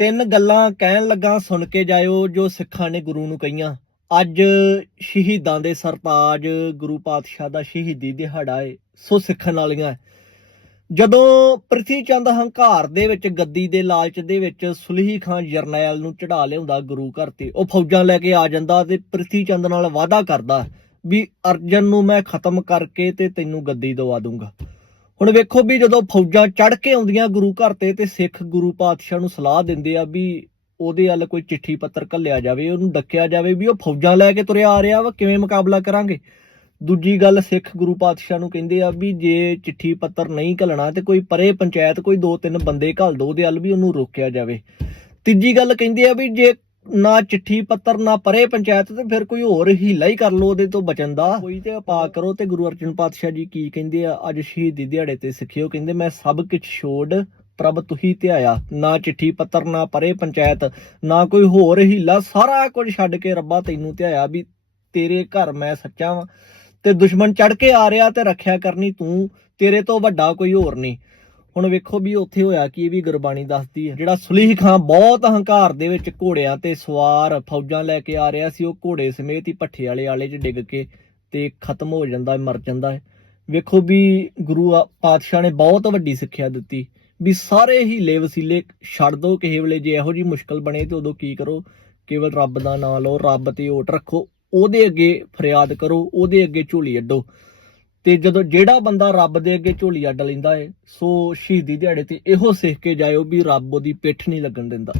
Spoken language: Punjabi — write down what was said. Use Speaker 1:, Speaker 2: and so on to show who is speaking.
Speaker 1: ਤਿੰਨ ਗੱਲਾਂ ਕਹਿਣ ਲੱਗਾ ਸੁਣ ਕੇ ਜਾਇਓ ਜੋ ਸਿੱਖਾਂ ਨੇ ਗੁਰੂ ਨੂੰ ਕਹੀਆਂ। ਅੱਜ ਸ਼ਹੀਦਾਂ ਦੇ ਸਰਤਾਜ ਗੁਰੂ ਪਾਤਸ਼ਾਹ ਦਾ ਸ਼ਹੀਦੀ ਦਿਹਾੜਾ ਏ, ਸੋ ਸਿੱਖਣ ਵਾਲੀਆਂ ਜਦੋਂ ਪ੍ਰਿਥੀ ਚੰਦ ਹੰਕਾਰ ਦੇ ਵਿੱਚ, ਗੱਦੀ ਦੇ ਲਾਲਚ ਦੇ ਵਿੱਚ ਸੁਲਹੀ ਖਾਨ ਜਰਨੈਲ ਨੂੰ ਚੜਾ ਲਿਆਉਂਦਾ ਗੁਰੂ ਘਰ ਤੇ, ਉਹ ਫੌਜਾਂ ਲੈ ਕੇ ਆ ਜਾਂਦਾ ਤੇ ਪ੍ਰਿਥੀ ਚੰਦ ਨਾਲ ਵਾਅਦਾ ਕਰਦਾ ਵੀ ਅਰਜਨ ਨੂੰ ਮੈਂ ਖਤਮ ਕਰਕੇ ਤੇ ਤੈਨੂੰ ਗੱਦੀ ਦਵਾ ਦੂੰਗਾ। ਹੁਣ ਵੇਖੋ ਵੀ ਜਦੋਂ ਫੌਜਾਂ ਚੜ ਕੇ ਆਉਂਦੀਆਂ ਗੁਰੂ ਘਰ ਤੇ ਤੇ ਸਿੱਖ ਗੁਰੂ ਪਾਤਸ਼ਾਹ ਨੂੰ ਸਲਾਹ ਦਿੰਦੇ ਆ ਵੀ ਉਹਦੇ ਵੱਲ ਕੋਈ ਚਿੱਠੀ ਪੱਤਰ ਘੱਲਿਆ ਜਾਵੇ, ਉਹਨੂੰ ਡੱਕਿਆ ਜਾਵੇ ਵੀ ਉਹ ਫੌਜਾਂ ਲੈ ਕੇ ਤੁਰਿਆ ਆ ਰਿਹਾ ਵਾ, ਕਿਵੇਂ ਮੁਕਾਬਲਾ ਕਰਾਂਗੇ? ਦੂਜੀ ਗੱਲ ਸਿੱਖ ਗੁਰੂ ਪਾਤਸ਼ਾਹ ਨੂੰ ਕਹਿੰਦੇ ਆ ਵੀ ਜੇ ਚਿੱਠੀ ਪੱਤਰ ਨਹੀਂ ਘੱਲਣਾ ਤੇ ਕੋਈ ਪਰੇ ਪੰਚਾਇਤ, ਕੋਈ ਦੋ ਤਿੰਨ ਬੰਦੇ ਘੱਲ ਦੋ ਉਹਦੇ ਵੱਲ ਵੀ ਉਹਨੂੰ ਰੋਕਿਆ ਜਾਵੇ। ਤੀਜੀ ਗੱਲ ਕਹਿੰਦੇ ਆ ਵੀ ਜੇ ਨਾ ਚਿੱਠੀ ਪੱਤਰ, ਨਾ ਪਰੇ ਪੰਚਾਇਤ ਤੇ ਫਿਰ ਕੋਈ ਹੋਰ ਹੀਲਾ ਹੀ ਕਰ ਲੋ ਉਹਦੇ ਤੋਂ ਬਚਣ ਦਾ। ਕੋਈ ਤੇ ਉਪਾਅ ਕਰੋ ਤੇ ਗੁਰੂ ਅਰਜਨ ਪਾਤਸ਼ਾਹ ਜੀ ਕੀ ਕਹਿੰਦੇ ਆ, ਅੱਜ ਸ਼ਹੀਦੀ ਦਿਹਾੜੇ ਤੇ ਸਿੱਖਿਓ ਕਹਿੰਦੇ, ਮੈਂ ਸਭ ਕੁਝ ਛੋੜ, ਪ੍ਰਭ ਤੁਹੀ ਧਿਆਇਆ। ਨਾ ਚਿੱਠੀ ਪੱਤਰ, ਨਾ ਪਰੇ ਪੰਚਾਇਤ, ਨਾ ਕੋਈ ਹੋਰ ਹੀਲਾ। ਸਾਰਾ ਕੁਝ ਛੱਡ ਕੇ ਰੱਬਾ ਤੈਨੂੰ ਧਿਆਇਆ ਵੀ ਤੇਰੇ ਘਰ ਮੈਂ ਸੱਚਾ ਵਾਂ। ਤੇ ਦੁਸ਼ਮਣ ਚੜ ਕੇ ਆ ਰਿਹਾ ਤੇ ਰੱਖਿਆ ਕਰਨੀ ਤੂੰ, ਤੇਰੇ ਤੋਂ ਵੱਡਾ ਕੋਈ ਹੋਰ ਨਹੀਂ। ਹੁਣ ਵੇਖੋ ਵੀ ਉੱਥੇ ਹੋਇਆ ਕੀ, ਇਹ ਵੀ ਗੁਰਬਾਣੀ ਦੱਸਦੀ ਹੈ। ਜਿਹੜਾ ਸੁਲੀਹ ਖਾਂ ਬਹੁਤ ਹੰਕਾਰ ਦੇ ਵਿੱਚ ਘੋੜਿਆਂ ਤੇ ਸਵਾਰ ਫੌਜਾਂ ਲੈ ਕੇ ਆ ਰਿਹਾ ਸੀ, ਉਹ ਘੋੜੇ ਸਮੇਤ ਹੀ ਪੱਠੇ ਵਾਲੇ ਆਲੇ 'ਚ ਡਿੱਗ ਕੇ ਤੇ ਖਤਮ ਹੋ ਜਾਂਦਾ, ਮਰ ਜਾਂਦਾ ਹੈ। ਵੇਖੋ ਵੀ ਗੁਰੂ ਆ- ਪਾਤਸ਼ਾਹ ਨੇ ਬਹੁਤ ਵੱਡੀ ਸਿੱਖਿਆ ਦਿੱਤੀ ਵੀ ਸਾਰੇ ਹੀਲੇ ਵਸੀਲੇ ਛੱਡ ਦੋ ਕਿਸੇ ਵੇਲੇ, ਜੇ ਇਹੋ ਜੀ ਮੁਸ਼ਕਲ ਬਣੇ ਤੇ ਉਦੋਂ ਕੀ ਕਰੋ? ਕੇਵਲ ਰੱਬ ਦਾ ਨਾਮ ਲਓ, ਰੱਬ ਤੇ ਓਟ ਰੱਖੋ, ਉਹਦੇ ਅੱਗੇ ਫਰਿਆਦ ਕਰੋ, ਉਹਦੇ ਅੱਗੇ ਝੋਲੀ ਅੱਡੋ। ਤੇ ਜਦੋਂ ਜਿਹੜਾ ਬੰਦਾ ਰੱਬ ਦੇ ਅੱਗੇ ਝੋਲੀ ਅੱਡ ਲੈਂਦਾ ਏ, ਸੋ ਸ਼ਹੀਦੀ ਦਿਹਾੜੇ ਤੇ ਇਹੋ ਸਿੱਖ ਕੇ ਜਾਇਓ ਵੀ ਰੱਬ ਉਹਦੀ ਪਿੱਠ ਨਹੀਂ ਲੱਗਣ ਦਿੰਦਾ।